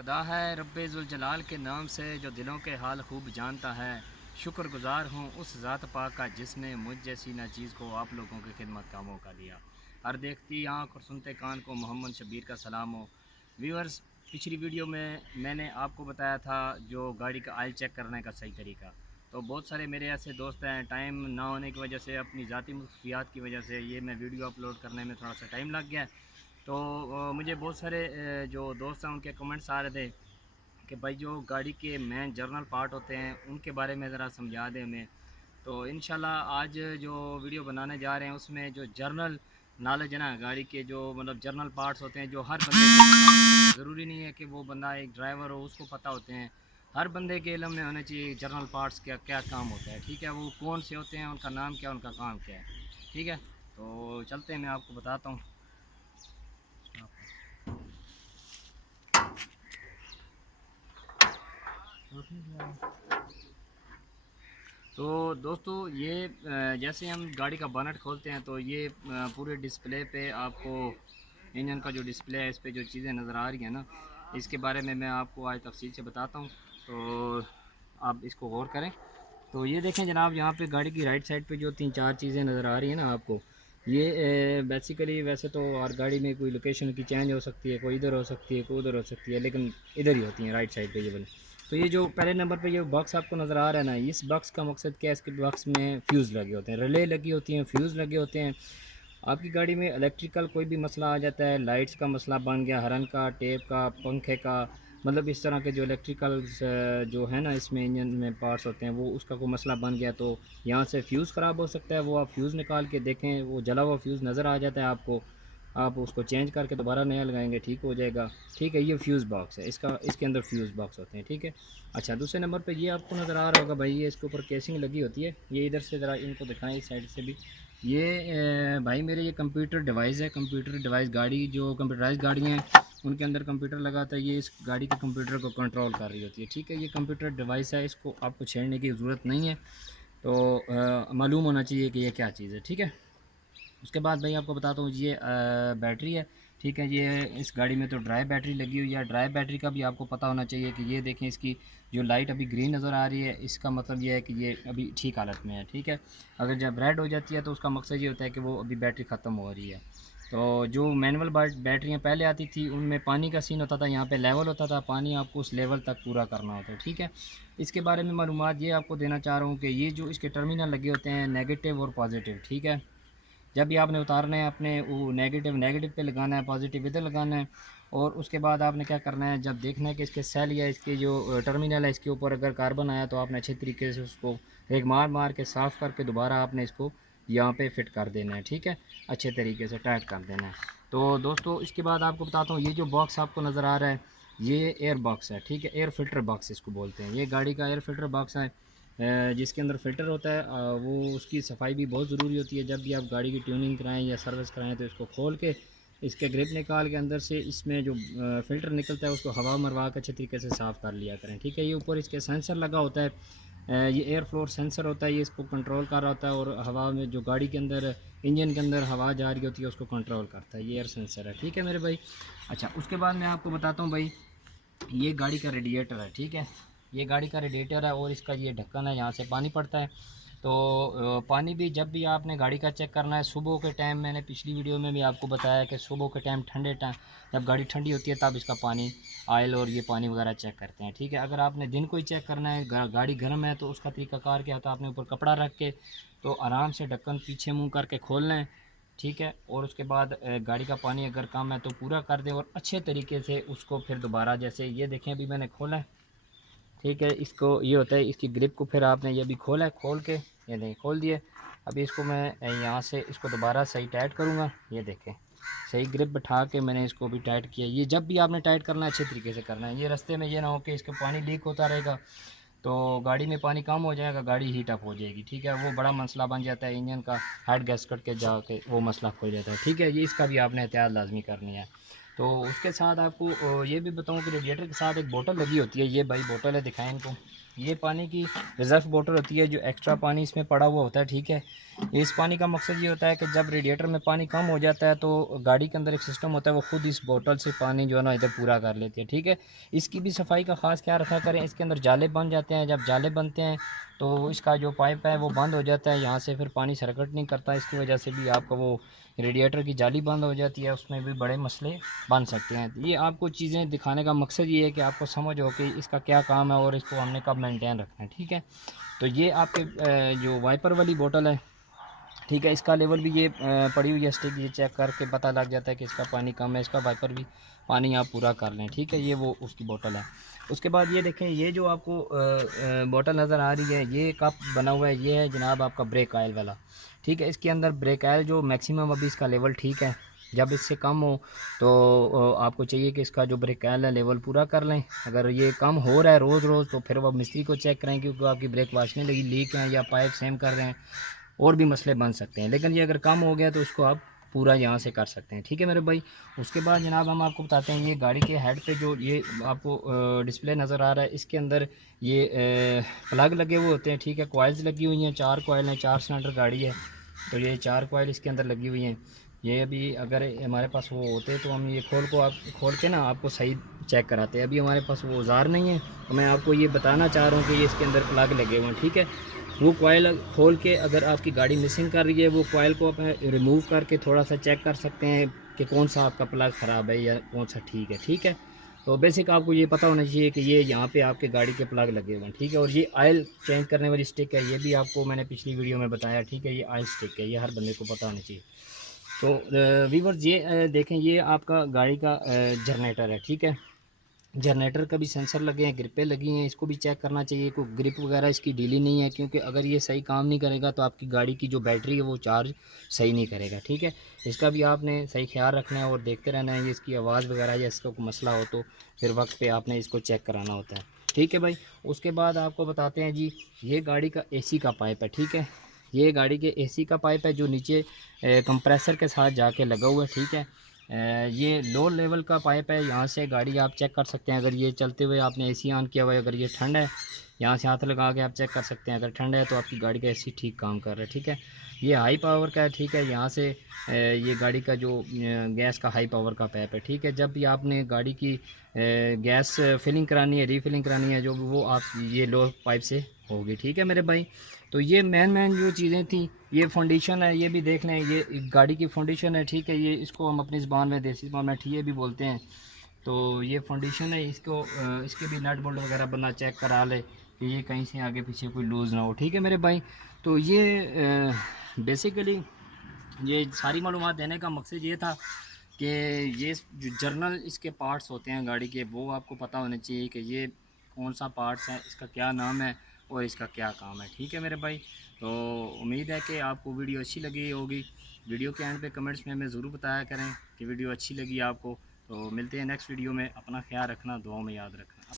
अदा है रब्बे ज़ुल जलाल के नाम से जो दिलों के हाल खूब जानता है। शुक्रगुजार हूँ उस ज़ात पाक का जिसने मुझ जैसी नाचीज़ को आप लोगों की खिदमत का मौका दिया। हर देखती आँख और सुनते कान को मोहम्मद शबीर का सलाम हो। व्यूअर्स, पिछली वीडियो में मैंने आपको बताया था जो गाड़ी का ऑयल चेक करने का सही तरीका। तो बहुत सारे मेरे ऐसे दोस्त हैं, टाइम ना होने की वजह से, अपनी ज़ाती मसरूफियात की वजह से ये मैं वीडियो अपलोड करने में थोड़ा सा टाइम लग गया। तो मुझे बहुत सारे जो दोस्त हैं उनके कमेंट्स आ रहे थे कि भाई जो गाड़ी के मेन जर्नल पार्ट होते हैं उनके बारे में ज़रा समझा दें हमें। तो इंशाल्लाह आज जो वीडियो बनाने जा रहे हैं उसमें जो जर्नल नॉलेज है ना, गाड़ी के जो मतलब जर्नल पार्ट्स होते हैं जो हर बंदे को पता होने चाहिए। ज़रूरी नहीं है कि वो बंदा एक ड्राइवर हो उसको पता होते हैं, हर बंदे के इल्म में होने चाहिए जर्नल पार्ट्स क्या क्या काम होता है। ठीक है, वो कौन से होते हैं, उनका नाम क्या, उनका काम क्या है। ठीक है, तो चलते हैं, मैं आपको बताता हूँ। तो दोस्तों ये जैसे हम गाड़ी का बोनट खोलते हैं तो ये पूरे डिस्प्ले पे आपको इंजन का जो डिस्प्ले है इस पे जो चीज़ें नज़र आ रही हैं ना, इसके बारे में मैं आपको आज तफसील से बताता हूँ। तो आप इसको गौर करें। तो ये देखें जनाब, यहाँ पे गाड़ी की राइट साइड पे जो 3-4 चीज़ें नज़र आ रही हैं ना आपको, ये बेसिकली वैसे तो हर गाड़ी में कोई लोकेशन की चेंज हो सकती है, कोई इधर हो सकती है, कोई उधर हो सकती है, लेकिन इधर ही होती हैं राइट साइड पे ये वाली। तो ये जो पहले नंबर पे ये बॉक्स आपको नज़र आ रहा है ना, इस बॉक्स का मकसद क्या है, इसके बॉक्स में फ्यूज़ लगे होते हैं, रिले लगी होती हैं, फ्यूज़ लगे होते हैं। आपकी गाड़ी में इलेक्ट्रिकल कोई भी मसला आ जाता है, लाइट्स का मसला बन गया, हरन का, टेप का, पंखे का, मतलब इस तरह के जो इलेक्ट्रिकल जो है ना इसमें इंजन में पार्ट्स होते हैं, वो उसका कोई मसला बन गया तो यहाँ से फ्यूज़ ख़राब हो सकता है। वो आप फ्यूज़ निकाल के देखें, वो जला हुआ फ्यूज़ नज़र आ जाता है आपको, आप उसको चेंज करके दोबारा नया लगाएंगे, ठीक हो जाएगा। ठीक है, ये फ्यूज़ बॉक्स है इसका, इसके अंदर फ्यूज़ बॉक्स होते हैं। ठीक है, अच्छा दूसरे नंबर पे ये आपको नज़र आ रहा होगा भाई, ये इसके ऊपर केसिंग लगी होती है। ये इधर से ज़रा इनको दिखाएं, इस साइड से भी। ये भाई मेरे ये कंप्यूटर डिवाइस है, कंप्यूटर डिवाइस, गाड़ी जो कंप्यूटराइज गाड़ियाँ हैं उनके अंदर कंप्यूटर लगा था, ये इस गाड़ी के कंप्यूटर को कंट्रोल कर रही होती है। ठीक है, ये कंप्यूटर डिवाइस है, इसको आपको छेड़ने की ज़रूरत नहीं है। तो मालूम होना चाहिए कि ये क्या चीज़ है। ठीक है, उसके बाद भाई आपको बताता हूँ, ये बैटरी है। ठीक है, ये इस गाड़ी में तो ड्राई बैटरी लगी हुई है। ड्राई बैटरी का भी आपको पता होना चाहिए कि ये देखें, इसकी जो लाइट अभी ग्रीन नज़र आ रही है, इसका मतलब ये है कि ये अभी ठीक हालत में है। ठीक है, अगर जब रेड हो जाती है तो उसका मकसद ये होता है कि वो अभी बैटरी ख़त्म हो रही है। तो जो मैनुअल बैटरियाँ पहले आती थी उनमें पानी का सीन होता था, यहाँ पे लेवल होता था, पानी आपको उस लेवल तक पूरा करना होता है। ठीक है, इसके बारे में मालूमात ये आपको देना चाह रहा हूँ कि ये जो इसके टर्मिनल लगे होते हैं नेगेटिव और पॉजिटिव, ठीक है, जब भी आपने उतारना है अपने वो नेगेटिव नेगेटिव पे लगाना है, पॉजिटिव इधर लगाना है। और उसके बाद आपने क्या करना है, जब देखना है कि इसके सेल या इसके जो टर्मिनल है इसके ऊपर अगर कार्बन आया तो आपने अच्छे तरीके से उसको एक मार मार के साफ़ करके दोबारा आपने इसको यहाँ पे फिट कर देना है। ठीक है, अच्छे तरीके से टाइट कर देना है। तो दोस्तों इसके बाद आपको बताता हूँ, ये जो बॉक्स आपको नज़र आ रहा है ये एयर बॉक्स है। ठीक है, एयर फिल्टर बॉक्स इसको बोलते हैं, ये गाड़ी का एयर फिल्टर बॉक्स है जिसके अंदर फ़िल्टर होता है। वो उसकी सफाई भी बहुत ज़रूरी होती है। जब भी आप गाड़ी की ट्यूनिंग कराएं या सर्विस कराएं तो इसको खोल के इसके ग्रिप निकाल के अंदर से इसमें जो फ़िल्टर निकलता है उसको हवा मरवा के अच्छे तरीके से साफ़ कर लिया करें। ठीक है, ये ऊपर इसके सेंसर लगा होता है, ये एयर फ्लोर सेंसर होता है, ये इसको कंट्रोल कर रहा होता है और हवा में जो गाड़ी के अंदर इंजन के अंदर हवा जा रही होती है उसको कंट्रोल करता है, ये एयर सेंसर है। ठीक है मेरे भाई, अच्छा उसके बाद मैं आपको बताता हूँ भाई, ये गाड़ी का रेडिएटर है। ठीक है, ये गाड़ी का रेडिएटर है और इसका ये ढक्कन है, यहाँ से पानी पड़ता है। तो पानी भी जब भी आपने गाड़ी का चेक करना है सुबह के टाइम, मैंने पिछली वीडियो में भी आपको बताया कि सुबह के टाइम ठंडे टाइम जब गाड़ी ठंडी होती है तब इसका पानी ऑयल और ये पानी वगैरह चेक करते हैं। ठीक है, अगर आपने दिन को ही चेक करना है, गाड़ी गर्म है, तो उसका तरीकाकार क्या होता है, आपने ऊपर कपड़ा रख के तो आराम से ढक्कन पीछे मुँह करके खोलना है। ठीक है, और उसके बाद गाड़ी का पानी अगर कम है तो पूरा कर दें और अच्छे तरीके से उसको फिर दोबारा, जैसे ये देखें अभी मैंने खोला है। ठीक है, इसको ये होता है इसकी ग्रिप को फिर आपने ये भी खोला है, खोल के ये नहीं खोल दिए। अभी इसको मैं यहाँ से इसको दोबारा सही टाइट करूँगा, ये देखें सही ग्रिप बैठा के मैंने इसको भी टाइट किया। ये जब भी आपने टाइट करना है अच्छे तरीके से करना है, ये रास्ते में ये ना हो कि इसका पानी लीक होता रहेगा तो गाड़ी में पानी कम हो जाएगा, गाड़ी हीट अप हो जाएगी। ठीक है, वो बड़ा मसला बन जाता है, इंजन का हेड गैसकट के जाके वो मसला खुल जाता है। ठीक है, ये इसका भी आपने एहतियात लाजमी करनी है। तो उसके साथ आपको ये भी बताऊं कि रेडिएटर के साथ एक बोतल लगी होती है, ये भाई बोतल है, दिखाएं इनको। ये पानी की रिज़र्व बोतल होती है, जो एक्स्ट्रा पानी इसमें पड़ा हुआ होता है, ठीक है। इस पानी का मकसद ये होता है कि जब रेडिएटर में पानी कम हो जाता है तो गाड़ी के अंदर एक सिस्टम होता है, वो खुद इस बोतल से पानी जो है ना इधर पूरा कर लेती है, ठीक है। इसकी भी सफाई का ख़ास ख्याल रखा करें। इसके अंदर जाले बन जाते हैं, जब जाले बनते हैं तो इसका जो पाइप है वो बंद हो जाता है, यहाँ से फिर पानी सर्किट नहीं करता, इसकी वजह से भी आपका वो रेडिएटर की जाली बंद हो जाती है, उसमें भी बड़े मसले बन सकते हैं। ये आपको चीज़ें दिखाने का मकसद ये है कि आपको समझ हो कि इसका क्या काम है और इसको हमने कब मेंटेन रखना है, ठीक है। तो ये आपके जो वाइपर वाली बोतल है, ठीक है, इसका लेवल भी ये पड़ी हुई है स्टिक, ये चेक करके पता लग जाता है कि इसका पानी कम है, इसका वाइपर भी पानी आप पूरा कर लें, ठीक है। ये वो उसकी बोतल है। उसके बाद ये देखें, ये जो आपको बोतल नज़र आ रही है, ये कप बना हुआ है, ये है जनाब आपका ब्रेक ऑयल वाला, ठीक है। इसके अंदर ब्रेक ऑयल जो मैक्सिमम अभी इसका लेवल ठीक है, जब इससे कम हो तो आपको चाहिए कि इसका जो ब्रेक ऑयल है लेवल पूरा कर लें। अगर ये कम हो रहा है रोज़ रोज़ तो फिर वो मिस्त्री को चेक करें, क्योंकि आपकी ब्रेक वाशने लगी लीक हैं या पाइप सेम कर रहे हैं, और भी मसले बन सकते हैं। लेकिन ये अगर कम हो गया तो उसको आप पूरा यहाँ से कर सकते हैं, ठीक है मेरे भाई। उसके बाद जनाब हम आपको बताते हैं, ये गाड़ी के हेड पे जो ये आपको डिस्प्ले नज़र आ रहा है, इसके अंदर ये प्लग लगे हुए होते हैं, ठीक है। कॉइल्स लगी हुई हैं, 4 कॉइल हैं, 4 सिलेंडर गाड़ी है, तो ये 4 कॉइल इसके अंदर लगी हुई हैं। ये अभी अगर हमारे पास वो होते तो हम ये खोल के ना आपको सही चेक कराते हैं। अभी हमारे पास वो औजार नहीं है, तो मैं आपको ये बताना चाह रहा हूँ कि ये इसके अंदर प्लग लगे हुए हैं, ठीक है। वो कॉइल खोल के अगर आपकी गाड़ी मिसिंग कर रही है, वो कॉइल को आप रिमूव करके थोड़ा सा चेक कर सकते हैं कि कौन सा आपका प्लग ख़राब है या कौन सा ठीक है, ठीक है। तो बेसिक आपको ये पता होना चाहिए कि ये यहाँ पे आपके गाड़ी के प्लग लगे हुए हैं, ठीक है। और ये ऑयल चेंज करने वाली स्टिक है, ये भी आपको मैंने पिछली वीडियो में बताया, ठीक है। ये ऑयल स्टिक है, ये हर बंदे को पता होना चाहिए। तो वीवर्स ये देखें, ये आपका गाड़ी का जनरेटर है, ठीक है। जनरेटर का भी सेंसर लगे हैं, ग्रिपें लगी हैं, इसको भी चेक करना चाहिए, कोई ग्रिप वगैरह इसकी ढीली नहीं है, क्योंकि अगर ये सही काम नहीं करेगा तो आपकी गाड़ी की जो बैटरी है वो चार्ज सही नहीं करेगा, ठीक है। इसका भी आपने सही ख्याल रखना है और देखते रहना है, ये इसकी आवाज़ वगैरह या इसका कोई मसला हो तो फिर वक्त पे आपने इसको चेक कराना होता है, ठीक है भाई। उसके बाद आपको बताते हैं जी, ये गाड़ी का AC का पाइप है, ठीक है। ये गाड़ी के AC का पाइप है जो नीचे कंप्रेसर के साथ जाके लगा हुआ है, ठीक है। ये लो लेवल का पाइप है, यहाँ से गाड़ी आप चेक कर सकते हैं। अगर ये चलते हुए आपने AC ऑन किया हुआ है, अगर ये ठंड है, यहाँ से हाथ लगा के आप चेक कर सकते हैं। अगर ठंड है तो आपकी गाड़ी का AC ठीक काम कर रहा है, ठीक है। ये हाई पावर का है, ठीक है। यहाँ से ये गाड़ी का जो गैस का हाई पावर का पाइप है, ठीक है। जब भी आपने गाड़ी की गैस फिलिंग करानी है, रीफिलिंग करानी है, जो वो आप ये लो पाइप से होगी, ठीक है मेरे भाई। तो ये मेन जो चीज़ें थी, ये फाउंडेशन है, ये भी देख लें, ये गाड़ी की फाउंडेशन है, ठीक है। ये इसको हम अपनी ज़बान में देसी ज़बान में ठीए भी बोलते हैं। तो ये फाउंडेशन है, इसको इसके भी नट बोल्ट वगैरह बंदा चेक करा ले कि ये कहीं से आगे पीछे कोई लूज़ ना हो, ठीक है मेरे भाई। तो ये बेसिकली ये सारी मालूमात देने का मकसद ये था कि ये जो जर्नल इसके पार्ट्स होते हैं गाड़ी के, वो आपको पता होने चाहिए कि ये कौन सा पार्ट्स है, इसका क्या नाम है और इसका क्या काम है, ठीक है मेरे भाई। तो उम्मीद है कि आपको वीडियो अच्छी लगी होगी। वीडियो के एंड पे कमेंट्स में हमें ज़रूर बताया करें कि वीडियो अच्छी लगी आपको। तो मिलते हैं नेक्स्ट वीडियो में, अपना ख्याल रखना, दुआओं में याद रखना।